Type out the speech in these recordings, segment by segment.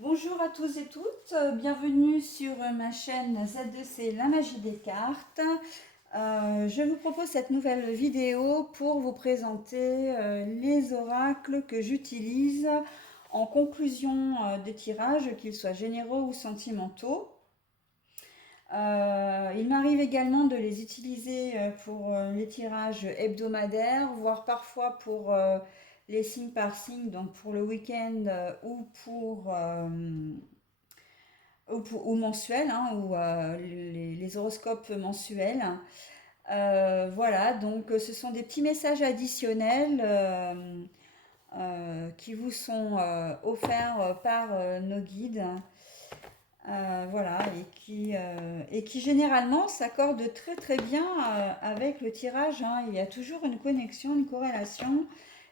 Bonjour à tous et toutes, bienvenue sur ma chaîne Z2C La Magie des Cartes. Je vous propose cette nouvelle vidéo pour vous présenter les oracles que j'utilise en conclusion des tirages, qu'ils soient généraux ou sentimentaux. Il m'arrive également de les utiliser pour les tirages hebdomadaires, voire parfois pour les signes par signe, donc pour le week-end ou mensuel, hein, ou les horoscopes mensuels. Voilà, donc ce sont des petits messages additionnels qui vous sont offerts par nos guides. Voilà, et qui généralement s'accordent très très bien avec le tirage, hein. Il y a toujours une connexion, une corrélation.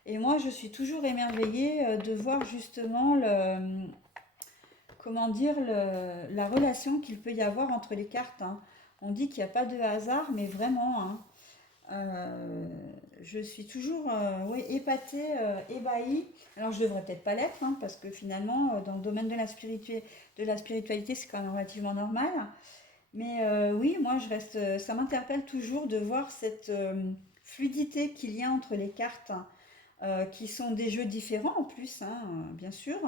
Et moi, je suis toujours émerveillée de voir justement comment dire, la relation qu'il peut y avoir entre les cartes, hein. On dit qu'il n'y a pas de hasard, mais vraiment, hein. Euh, je suis toujours oui, épatée, ébahie. Alors je devrais peut-être pas l'être, hein, parce que finalement, dans le domaine de la spiritualité, c'est quand même relativement normal. Mais oui, moi, ça m'interpelle toujours de voir cette fluidité qu'il y a entre les cartes, qui sont des jeux différents en plus, hein, bien sûr.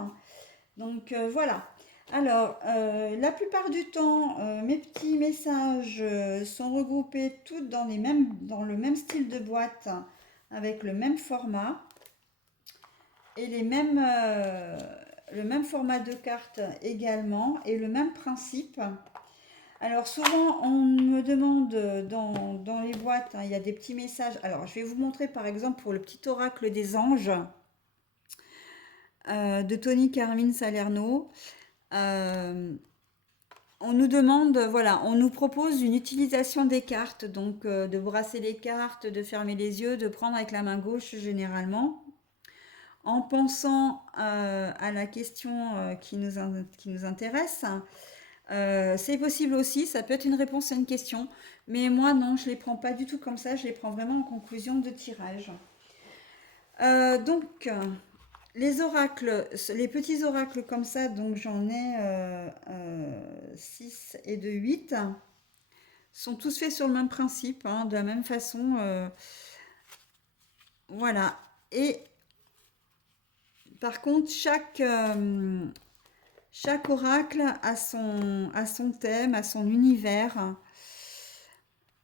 Donc voilà. Alors, la plupart du temps, mes petits messages sont regroupés toutes dans le même style de boîte, avec le même format et le même format de carte également et le même principe. Alors souvent, on me demande dans les boîtes, hein, il y a des petits messages. Alors, je vais vous montrer par exemple pour le petit oracle des anges de Tony Carmine Salerno. Euh, On nous demande, voilà, on nous propose une utilisation des cartes, donc de brasser les cartes, de fermer les yeux, de prendre avec la main gauche généralement, en pensant à la question qui nous intéresse. C'est possible aussi, ça peut être une réponse à une question, mais moi non, je ne les prends pas du tout comme ça, je les prends vraiment en conclusion de tirage. Donc, les oracles, les petits oracles comme ça, donc j'en ai 6 et de 8, sont tous faits sur le même principe, hein, de la même façon. Voilà. Et par contre, chaque oracle a son thème, a son univers.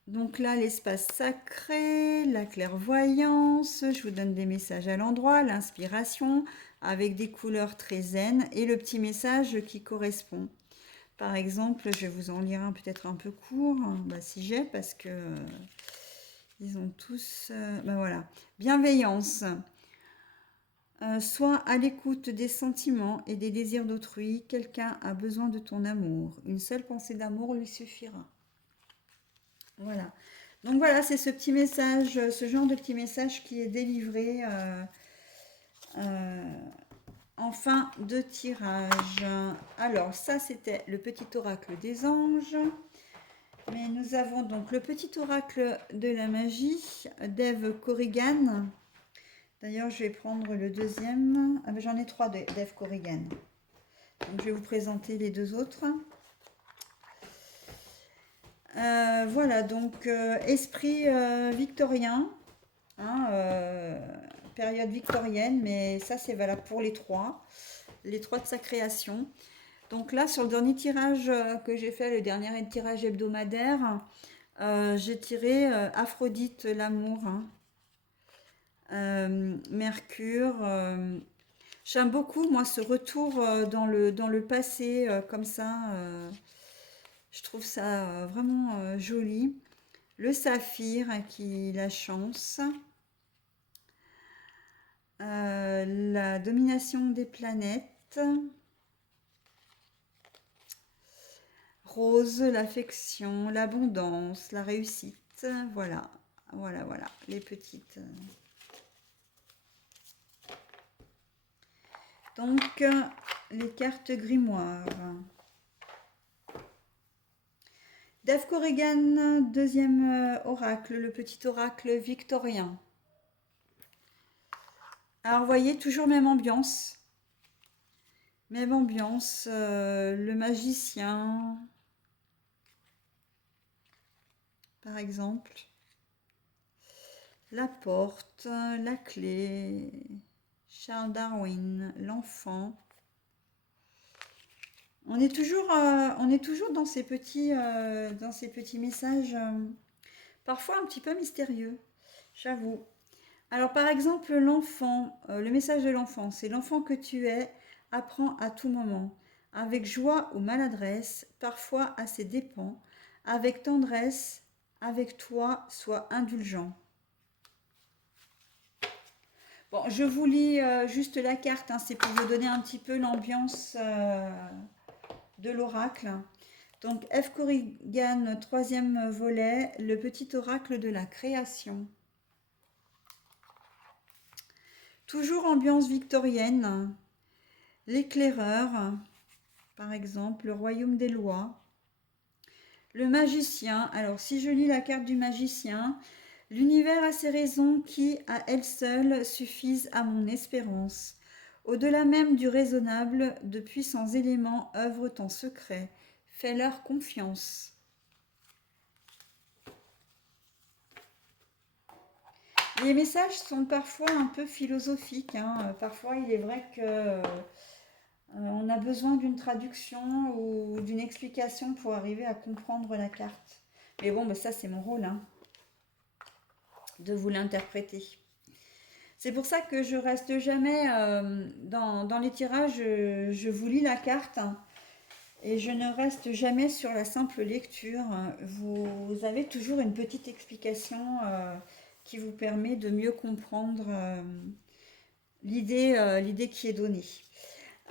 Donc là, l'espace sacré, la clairvoyance, je vous donne des messages à l'endroit, l'inspiration, avec des couleurs très zen, et le petit message qui correspond. Par exemple, je vais vous en lire un peut-être un peu court, bah, si j'ai, parce que ils ont tous... ben voilà. Bienveillance. Sois à l'écoute des sentiments et des désirs d'autrui. Quelqu'un a besoin de ton amour. Une seule pensée d'amour lui suffira. Voilà. Donc voilà, c'est ce petit message, ce genre de petit message qui est délivré euh, en fin de tirage. Alors ça, c'était le petit oracle des anges. Mais nous avons donc le petit oracle de la magie d'Eve Corrigan. D'ailleurs, je vais prendre le deuxième. Ah, j'en ai trois d'Eve Corrigan. Donc, je vais vous présenter les deux autres. Voilà, donc esprit victorien, hein, période victorienne, mais ça c'est valable pour les trois de sa création. Donc là, sur le dernier tirage que j'ai fait, le dernier tirage hebdomadaire, j'ai tiré Aphrodite, l'amour, hein. Mercure. J'aime beaucoup, moi, ce retour dans le passé, comme ça. Je trouve ça vraiment joli. Le saphir qui la chance. La domination des planètes. Rose, l'affection, l'abondance, la réussite. Voilà, voilà, voilà, les petites. Donc, les cartes grimoire. Dave Corrigan, deuxième oracle, le petit oracle victorien. Alors, vous voyez, toujours même ambiance. Même ambiance, le magicien, par exemple. La porte, la clé, Charles Darwin, l'enfant. On est toujours dans ces petits messages, parfois un petit peu mystérieux, j'avoue. Alors par exemple, l'enfant, le message de l'enfant, c'est l'enfant que tu es, apprends à tout moment, avec joie ou maladresse, parfois à ses dépens, avec tendresse, avec toi, sois indulgent. Bon, je vous lis juste la carte, hein, c'est pour vous donner un petit peu l'ambiance de l'oracle. Donc F. Corrigan, troisième volet, le petit oracle de la création. Toujours ambiance victorienne, l'éclaireur, par exemple, le royaume des lois. Le magicien, alors si je lis la carte du magicien, l'univers a ses raisons qui, à elles seules, suffisent à mon espérance. Au-delà même du raisonnable, de puissants éléments œuvrent en secret. Fais-leur confiance. Les messages sont parfois un peu philosophiques, hein. Parfois, il est vrai que on a besoin d'une traduction ou d'une explication pour arriver à comprendre la carte. Mais bon, ça c'est mon rôle, hein, de vous l'interpréter. C'est pour ça que je reste jamais dans les tirages, je vous lis la carte, hein, et je ne reste jamais sur la simple lecture. Vous avez toujours une petite explication qui vous permet de mieux comprendre l'idée qui est donnée.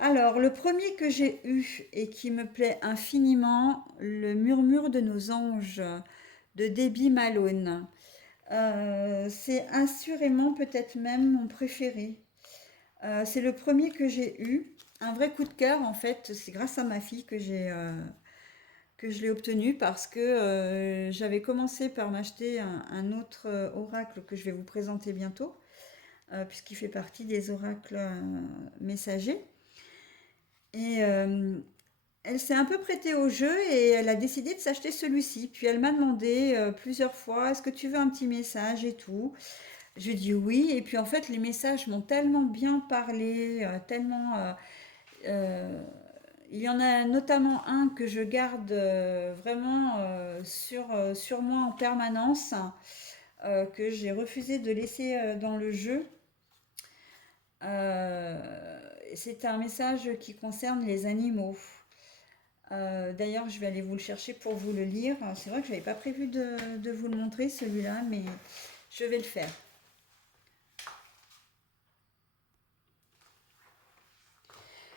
Alors, le premier que j'ai eu et qui me plaît infiniment, le murmure de nos anges de Debbie Malone. C'est assurément peut-être même mon préféré. C'est le premier que j'ai eu. Un vrai coup de cœur, en fait, c'est grâce à ma fille que je l'ai obtenu parce que j'avais commencé par m'acheter un autre oracle que je vais vous présenter bientôt, puisqu'il fait partie des oracles messagers. Et elle s'est un peu prêtée au jeu et elle a décidé de s'acheter celui-ci. Puis elle m'a demandé plusieurs fois, est-ce que tu veux un petit message et tout. Je dis oui. Et puis en fait, les messages m'ont tellement bien parlé, tellement... il y en a notamment un que je garde vraiment sur moi en permanence, que j'ai refusé de laisser dans le jeu. C'est un message qui concerne les animaux. D'ailleurs, je vais aller vous le chercher pour vous le lire. C'est vrai que je n'avais pas prévu de vous le montrer celui-là, mais je vais le faire.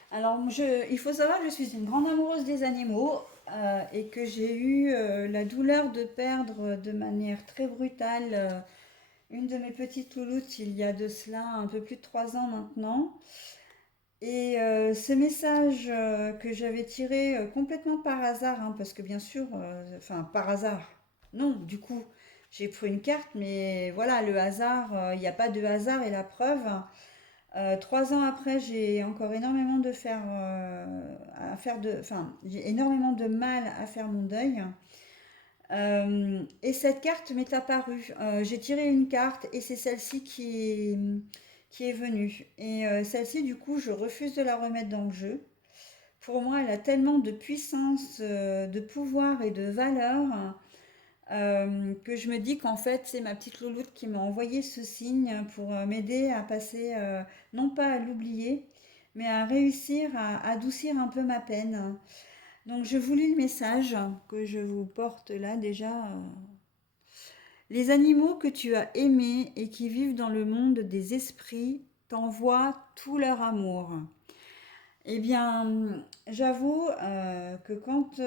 Alors, il faut savoir que je suis une grande amoureuse des animaux et que j'ai eu la douleur de perdre de manière très brutale une de mes petites louloutes il y a de cela un peu plus de 3 ans maintenant. Et ce message que j'avais tiré complètement par hasard, hein, parce que bien sûr, enfin par hasard, non, du coup, j'ai pris une carte, mais voilà, le hasard, il n'y a pas de hasard et la preuve. 3 ans après, j'ai encore énormément enfin, j'ai énormément de mal à faire mon deuil. Et cette carte m'est apparue. J'ai tiré une carte et c'est celle-ci qui est venue. Et celle-ci, du coup, je refuse de la remettre dans le jeu. Pour moi, elle a tellement de puissance, de pouvoir et de valeur que je me dis qu'en fait, c'est ma petite louloute qui m'a envoyé ce signe pour m'aider à passer, non pas à l'oublier, mais à réussir à adoucir un peu ma peine. Donc je vous lis le message que je vous porte là déjà. Les animaux que tu as aimés et qui vivent dans le monde des esprits t'envoient tout leur amour. Eh bien, j'avoue que quand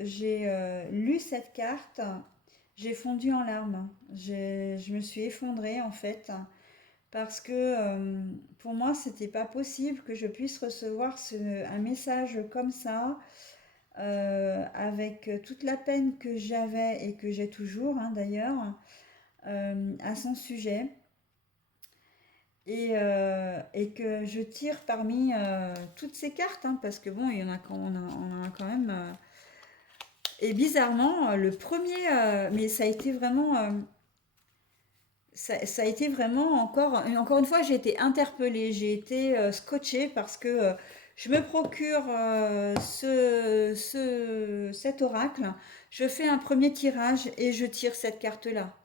j'ai lu cette carte, j'ai fondu en larmes. Je me suis effondrée en fait parce que pour moi, c'était pas possible que je puisse recevoir un message comme ça avec toute la peine que j'avais et que j'ai toujours, hein, d'ailleurs, à son sujet. et que je tire parmi toutes ces cartes, hein, parce que bon, il y en a on en a quand même. Et bizarrement, le premier, mais ça a été vraiment, ça a été vraiment encore une fois, j'ai été interpellée, j'ai été scotchée parce que je me procure cet oracle, je fais un premier tirage et je tire cette carte-là.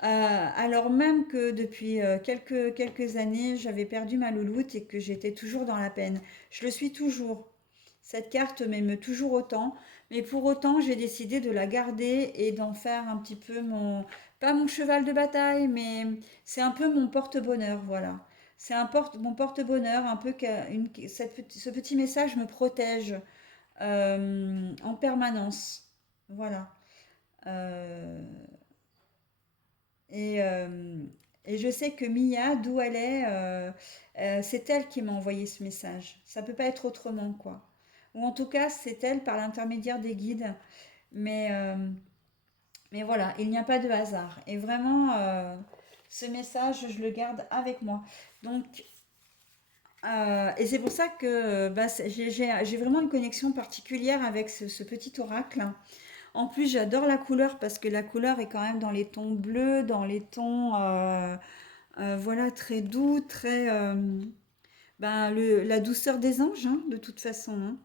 Alors même que depuis quelques années, j'avais perdu ma louloute et que j'étais toujours dans la peine. Je le suis toujours. Cette carte m'aime toujours autant, mais pour autant, j'ai décidé de la garder et d'en faire un petit peu pas mon cheval de bataille, mais c'est un peu mon porte-bonheur, voilà. C'est mon porte-bonheur, un peu ce petit message me protège en permanence. Voilà. Euh, et, euh, et je sais que Mia, d'où elle est, c'est elle qui m'a envoyé ce message. Ça peut pas être autrement, quoi. Ou en tout cas, c'est elle par l'intermédiaire des guides. Mais, euh, mais voilà, il n'y a pas de hasard. Et vraiment, ce message, je le garde avec moi. Donc, et c'est pour ça que bah, j'ai vraiment une connexion particulière avec ce petit oracle. En plus, j'adore la couleur parce que la couleur est quand même dans les tons bleus, dans les tons voilà, très doux, très ben, la douceur des anges, hein, de toute façon, hein.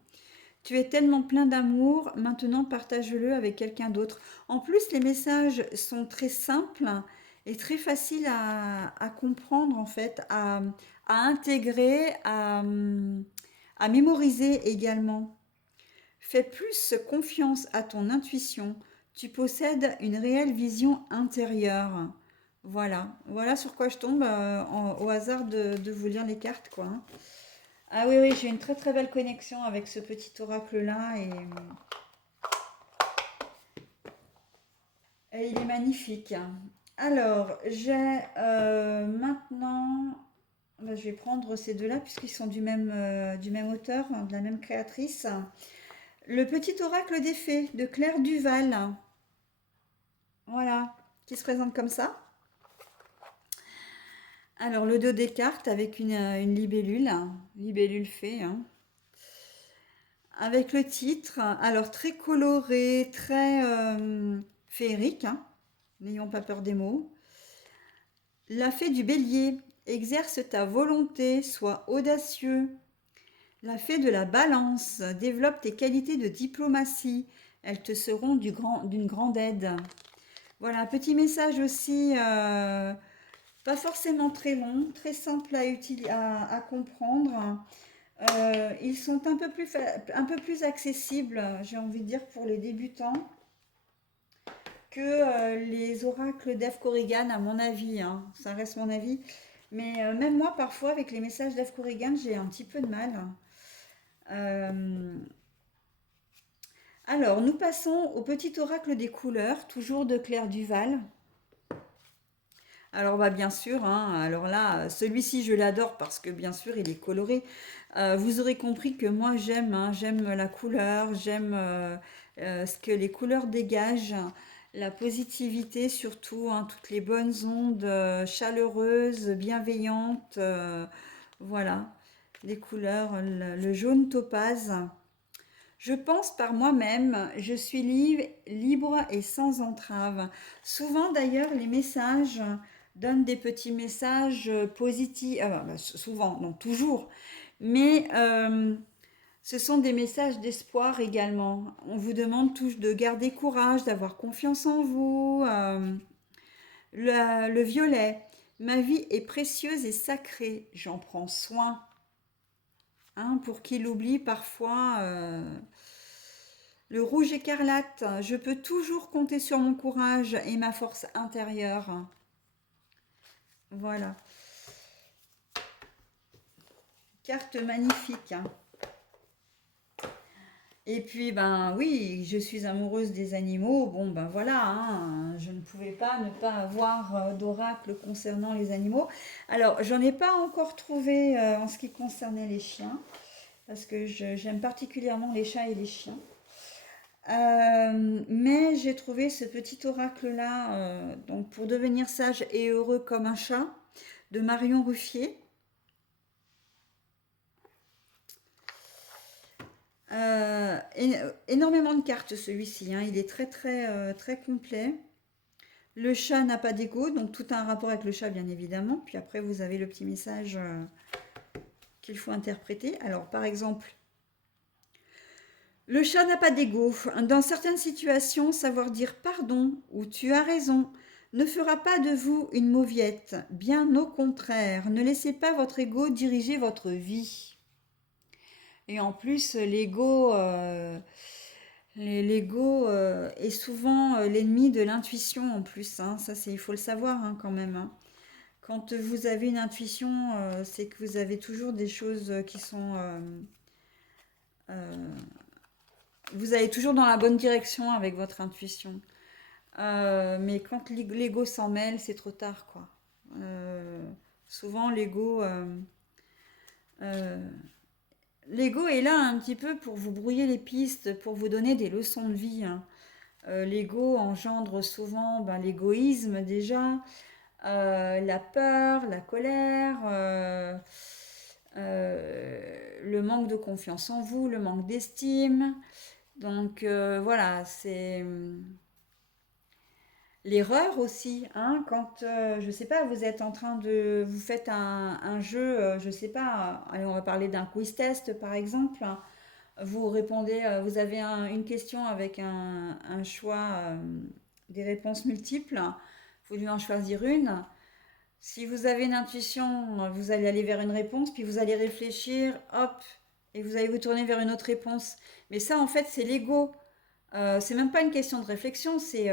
Tu es tellement plein d'amour, maintenant partage-le avec quelqu'un d'autre. En plus, les messages sont très simples et très faciles à comprendre, en fait, à intégrer, à mémoriser également. Fais plus confiance à ton intuition. Tu possèdes une réelle vision intérieure. Voilà, voilà sur quoi je tombe au hasard de vous lire les cartes, quoi, hein. Ah oui, oui, j'ai une très très belle connexion avec ce petit oracle-là et il est magnifique. Alors, j'ai maintenant, bah, je vais prendre ces deux-là puisqu'ils sont du même auteur, hein, de la même créatrice. Le petit oracle des fées de Claire Duval. Voilà, qui se présente comme ça. Alors, le dos des cartes avec une libellule fée, hein. Avec le titre, alors très coloré, très féerique, hein, n'ayons pas peur des mots. La fée du bélier, exerce ta volonté, sois audacieux. La fée de la balance, développe tes qualités de diplomatie, elles te seront d'une grande aide. Voilà, un petit message aussi, pas forcément très long, très simple à comprendre. Ils sont un peu plus accessibles, j'ai envie de dire, pour les débutants que les oracles d'Eve Corrigan, à mon avis, hein. Ça reste mon avis. Mais même moi, parfois, avec les messages d'Eve Corrigan, j'ai un petit peu de mal. Euh, alors, nous passons au petit oracle des couleurs, toujours de Claire Duval. Alors, bah, bien sûr, hein, alors là, celui-ci, je l'adore parce que, bien sûr, il est coloré. Vous aurez compris que moi, j'aime, hein, j'aime la couleur, j'aime ce que les couleurs dégagent, la positivité surtout, hein, toutes les bonnes ondes chaleureuses, bienveillantes, voilà, les couleurs, le jaune topaz. Je pense par moi-même, je suis libre et sans entrave. Souvent d'ailleurs, les messages donnent des petits messages positifs, bah, souvent, non toujours, mais ce sont des messages d'espoir également. On vous demande tous de garder courage, d'avoir confiance en vous. Le violet, ma vie est précieuse et sacrée, j'en prends soin. Hein, pour qui l'oublie parfois. Le rouge écarlate, je peux toujours compter sur mon courage et ma force intérieure. Voilà. Carte magnifique, hein. Et puis, ben oui, je suis amoureuse des animaux. Bon, ben voilà, hein, je ne pouvais pas ne pas avoir d'oracle concernant les animaux. Alors, j'en ai pas encore trouvé en ce qui concernait les chiens, parce que j'aime particulièrement les chats et les chiens. Mais j'ai trouvé ce petit oracle-là, donc pour devenir sage et heureux comme un chat, de Marion Ruffier. Énormément de cartes celui-ci, hein. Il est très très très complet. Le chat n'a pas d'ego, donc tout a un rapport avec le chat bien évidemment. Puis après vous avez le petit message qu'il faut interpréter. Alors par exemple, le chat n'a pas d'ego. Dans certaines situations, savoir dire pardon ou tu as raison ne fera pas de vous une mauviette. Bien au contraire, ne laissez pas votre ego diriger votre vie. Et en plus, l'ego est souvent l'ennemi de l'intuition en plus, hein. Ça, il faut le savoir, hein, quand même, hein. Quand vous avez une intuition, c'est que vous avez toujours des choses qui sont... euh, vous allez toujours dans la bonne direction avec votre intuition. Mais quand l'ego s'en mêle, c'est trop tard, quoi. Euh, Souvent, euh, l'ego est là un petit peu pour vous brouiller les pistes, pour vous donner des leçons de vie, hein. L'ego engendre souvent l'égoïsme déjà, la peur, la colère, le manque de confiance en vous, le manque d'estime. Donc voilà, c'est l'erreur aussi, hein, quand, je sais pas, vous êtes en train de, vous faites un jeu, je sais pas, allez, on va parler d'un quiz test par exemple, hein. Vous répondez, vous avez une question avec un choix, des réponses multiples, vous devez en choisir une. Si vous avez une intuition, vous allez aller vers une réponse, puis vous allez réfléchir, hop, et vous allez vous tourner vers une autre réponse. Mais ça, en fait, c'est l'ego. C'est même pas une question de réflexion, c'est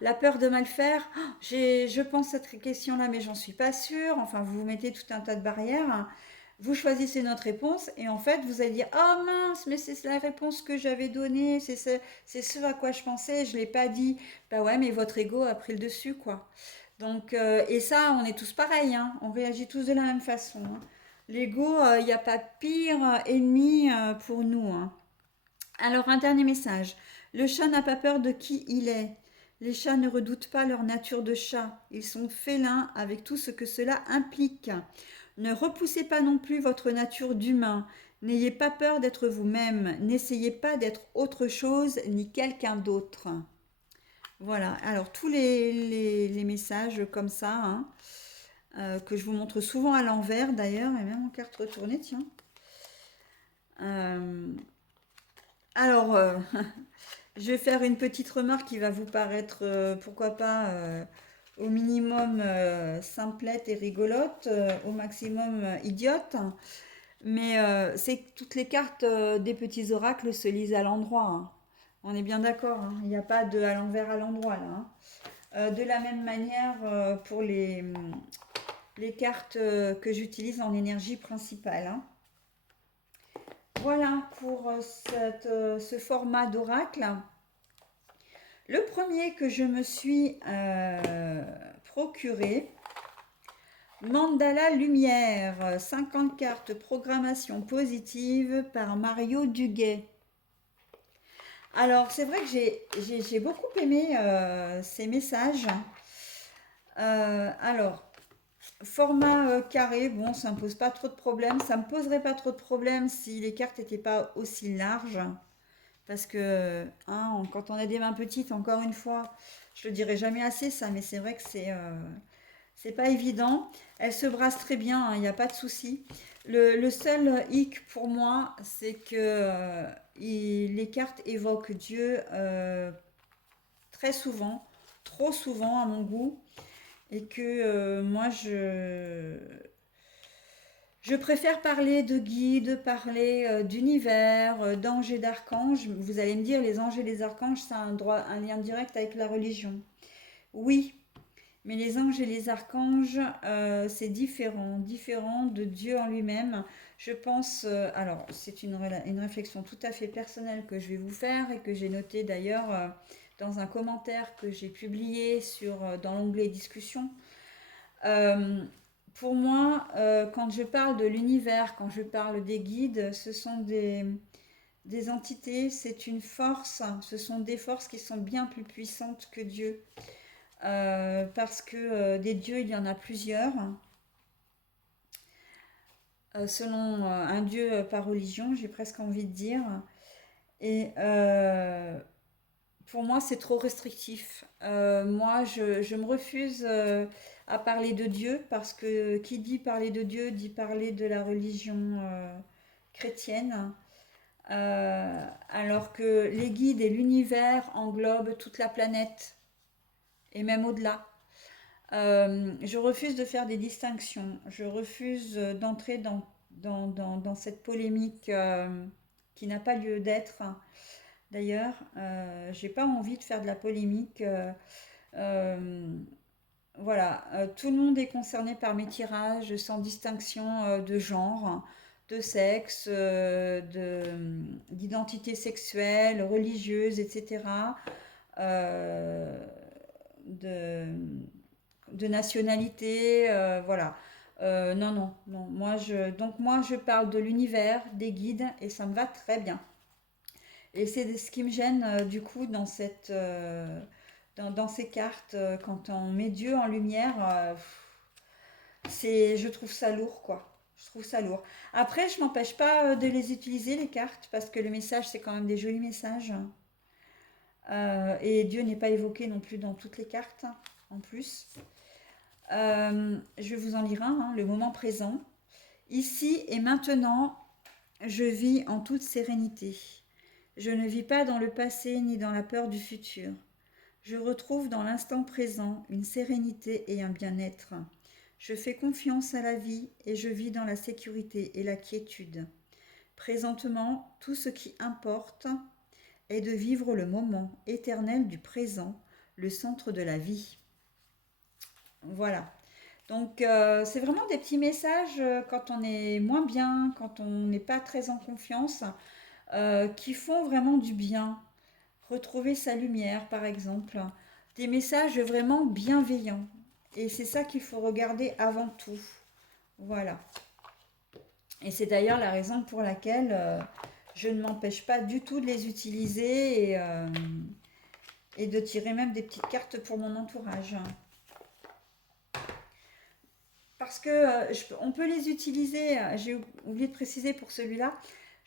la peur de mal faire. Je pense cette question-là, mais j'en suis pas sûre. Enfin, vous vous mettez tout un tas de barrières. Vous choisissez notre réponse et en fait, vous allez dire oh mince, mais c'est la réponse que j'avais donnée, c'est ce à quoi je pensais, je l'ai pas dit. Bah ouais, mais votre ego a pris le dessus, quoi. Donc, et ça, on est tous pareils, hein. On réagit tous de la même façon, hein. L'ego, il n'y a pas pire ennemi pour nous, hein. Alors, un dernier message. Le chat n'a pas peur de qui il est. Les chats ne redoutent pas leur nature de chat. Ils sont félins avec tout ce que cela implique. Ne repoussez pas non plus votre nature d'humain. N'ayez pas peur d'être vous-même. N'essayez pas d'être autre chose ni quelqu'un d'autre. Voilà, alors tous les messages comme ça, hein, que je vous montre souvent à l'envers d'ailleurs, et même en carte retournée, tiens. Euh, alors, je vais faire une petite remarque qui va vous paraître, pourquoi pas, au minimum simplette et rigolote, au maximum idiote. Mais c'est que toutes les cartes des petits oracles se lisent à l'endroit, hein. On est bien d'accord, hein. Il n'y a pas de à l'envers à l'endroit là, hein. De la même manière pour les cartes que j'utilise en énergie principale, hein. Voilà pour ce format d'oracle. Le premier que je me suis procuré, Mandala Lumière, 50 cartes programmation positive par Mario Duguay. Alors c'est vrai que j'ai beaucoup aimé ces messages. Alors, format carré, bon, ça me pose pas trop de problèmes. Ça me poserait pas trop de problèmes si les cartes n'étaient pas aussi larges. Parce que hein, quand on a des mains petites, encore une fois, je le dirai jamais assez ça, mais c'est vrai que c'est pas évident. Elles se brassent très bien, hein, il n'y a pas de souci. Le seul hic pour moi, c'est que les cartes évoquent Dieu très souvent, trop souvent à mon goût, et que moi je préfère parler de guides, parler d'univers, d'anges et d'archanges. Vous allez me dire, les anges et les archanges, ça a un lien direct avec la religion. Oui, mais les anges et les archanges, c'est différent, différent de Dieu en lui-même. Je pense, alors c'est une réflexion tout à fait personnelle que je vais vous faire et que j'ai notée d'ailleurs dans un commentaire que j'ai publié dans l'onglet discussion. Euh, pour moi, quand je parle de l'univers, quand je parle des guides, ce sont des entités, c'est une force, ce sont des forces qui sont bien plus puissantes que Dieu. Parce que des dieux, il y en a plusieurs. selon un dieu par religion, j'ai presque envie de dire. Et pour moi, c'est trop restrictif. Moi, je me refuse à parler de Dieu parce que qui dit parler de Dieu dit parler de la religion chrétienne. Alors que les guides et l'univers englobent toute la planète et même au-delà. Je refuse de faire des distinctions. Je refuse d'entrer dans cette polémique qui n'a pas lieu d'être. D'ailleurs, j'ai pas envie de faire de la polémique. Euh, voilà, tout le monde est concerné par mes tirages sans distinction de genre, de sexe, d'identité sexuelle, religieuse, etc. euh, de, de nationalité, voilà. Non, non, non. Donc moi, je parle de l'univers, des guides, et ça me va très bien. Et c'est ce qui me gêne du coup dans ces cartes, quand on met Dieu en lumière, je trouve ça lourd, quoi. Je trouve ça lourd. Après, je m'empêche pas de les utiliser, les cartes, parce que le message, c'est quand même des jolis messages. Et Dieu n'est pas évoqué non plus dans toutes les cartes, en plus. Je vais vous en lire un, hein, le moment présent. Ici et maintenant, je vis en toute sérénité. Je ne vis pas dans le passé ni dans la peur du futur. Je retrouve dans l'instant présent une sérénité et un bien-être. Je fais confiance à la vie et je vis dans la sécurité et la quiétude. Présentement, tout ce qui importe est de vivre le moment éternel du présent, le centre de la vie. Voilà. Donc, c'est vraiment des petits messages quand on est moins bien, quand on n'est pas très en confiance, qui font vraiment du bien. Retrouver sa lumière, par exemple. Des messages vraiment bienveillants. Et c'est ça qu'il faut regarder avant tout. Voilà. Et c'est d'ailleurs la raison pour laquelle je ne m'empêche pas du tout de les utiliser et de tirer même des petites cartes pour mon entourage. Parce que on peut les utiliser, j'ai oublié de préciser pour celui-là,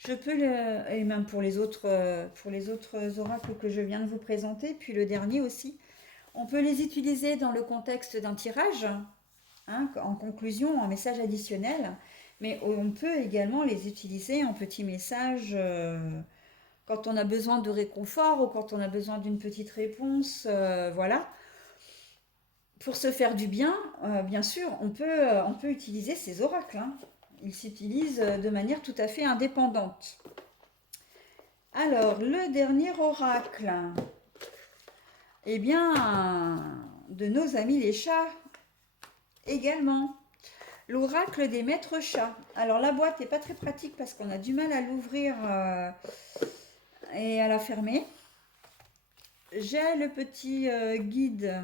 et même pour les autres oracles que je viens de vous présenter, puis le dernier aussi, on peut les utiliser dans le contexte d'un tirage, hein, en conclusion, en message additionnel, mais on peut également les utiliser en petits messages quand on a besoin de réconfort ou quand on a besoin d'une petite réponse, voilà. Pour se faire du bien, bien sûr, on peut utiliser ces oracles, hein. Ils s'utilisent de manière tout à fait indépendante. Alors, le dernier oracle, eh bien, de nos amis les chats également. L'oracle des maîtres chats. Alors, la boîte n'est pas très pratique parce qu'on a du mal à l'ouvrir et à la fermer. J'ai le petit guide,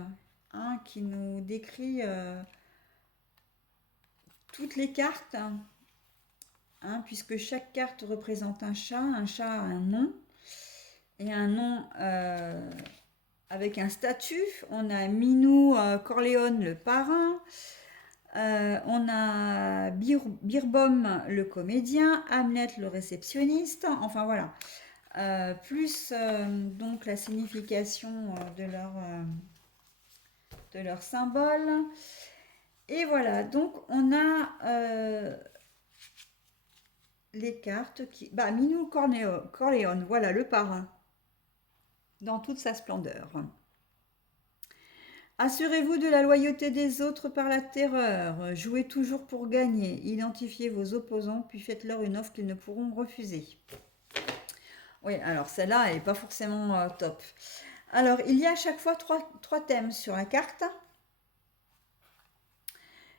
hein, qui nous décrit toutes les cartes, hein, puisque chaque carte représente un chat a un nom, et un nom avec un statut. On a Minou Corleone, le parrain, on a Birbom, le comédien, Hamlet, le réceptionniste, enfin voilà. Plus donc la signification de leur symbole. Et voilà, donc on a les cartes qui... Bah, Minou Corleone, voilà le parrain, dans toute sa splendeur. Assurez-vous de la loyauté des autres par la terreur. Jouez toujours pour gagner. Identifiez vos opposants, puis faites-leur une offre qu'ils ne pourront refuser. Oui, alors celle-là, elle n'est pas forcément top. Alors, il y a à chaque fois trois thèmes sur la carte.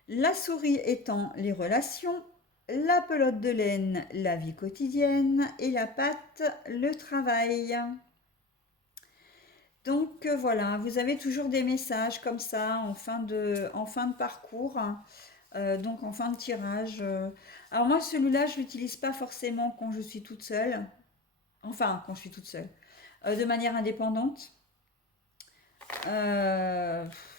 La souris étant les relations, la pelote de laine, la vie quotidienne, et la patte, le travail. Donc voilà, vous avez toujours des messages comme ça en fin de parcours, donc en fin de tirage. Alors moi, celui-là, je l'utilise pas forcément quand je suis toute seule, enfin quand je suis toute seule, de manière indépendante.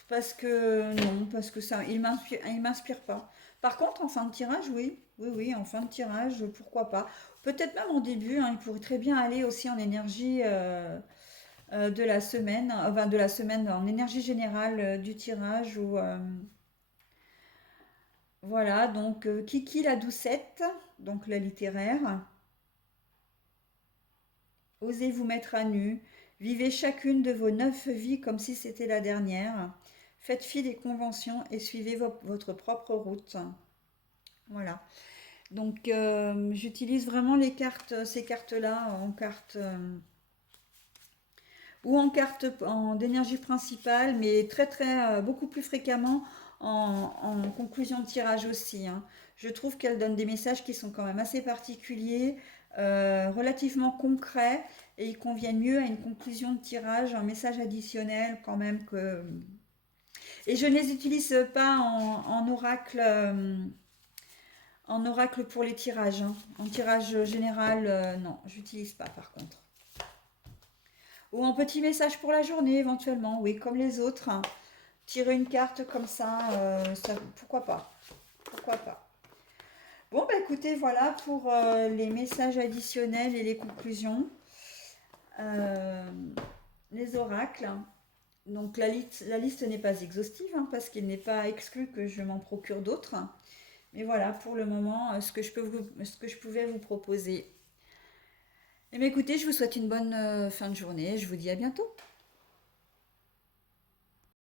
Parce que non, parce que ça, il m'inspire pas. Par contre, en fin de tirage, oui. Oui, oui, en fin de tirage, pourquoi pas. Peut-être même en début, hein, il pourrait très bien aller aussi en énergie de la semaine, enfin de la semaine, en énergie générale du tirage. Ou, voilà, donc Kiki la doucette, donc la littéraire. Osez vous mettre à nu. Vivez chacune de vos 9 vies comme si c'était la dernière. Faites fi des conventions et suivez votre propre route. Voilà. Donc j'utilise vraiment les cartes, ces cartes-là en cartes ou en carte d'énergie principale, mais très très beaucoup plus fréquemment en conclusion de tirage aussi, hein. Je trouve qu'elle donne des messages qui sont quand même assez particuliers, relativement concrets, et ils conviennent mieux à une conclusion de tirage, un message additionnel quand même que. Et je ne les utilise pas en oracle pour les tirages, hein. En tirage général, non, j'utilise pas par contre. Ou en petit message pour la journée éventuellement, oui, comme les autres, hein. Tirer une carte comme ça, pourquoi pas. Pourquoi pas. Bon, bah écoutez, voilà pour les messages additionnels et les conclusions. Euh, les oracles. Donc la liste n'est pas exhaustive, hein, parce qu'il n'est pas exclu que je m'en procure d'autres. Mais voilà, pour le moment, ce que je pouvais vous proposer. Eh bien, écoutez, je vous souhaite une bonne fin de journée. Je vous dis à bientôt.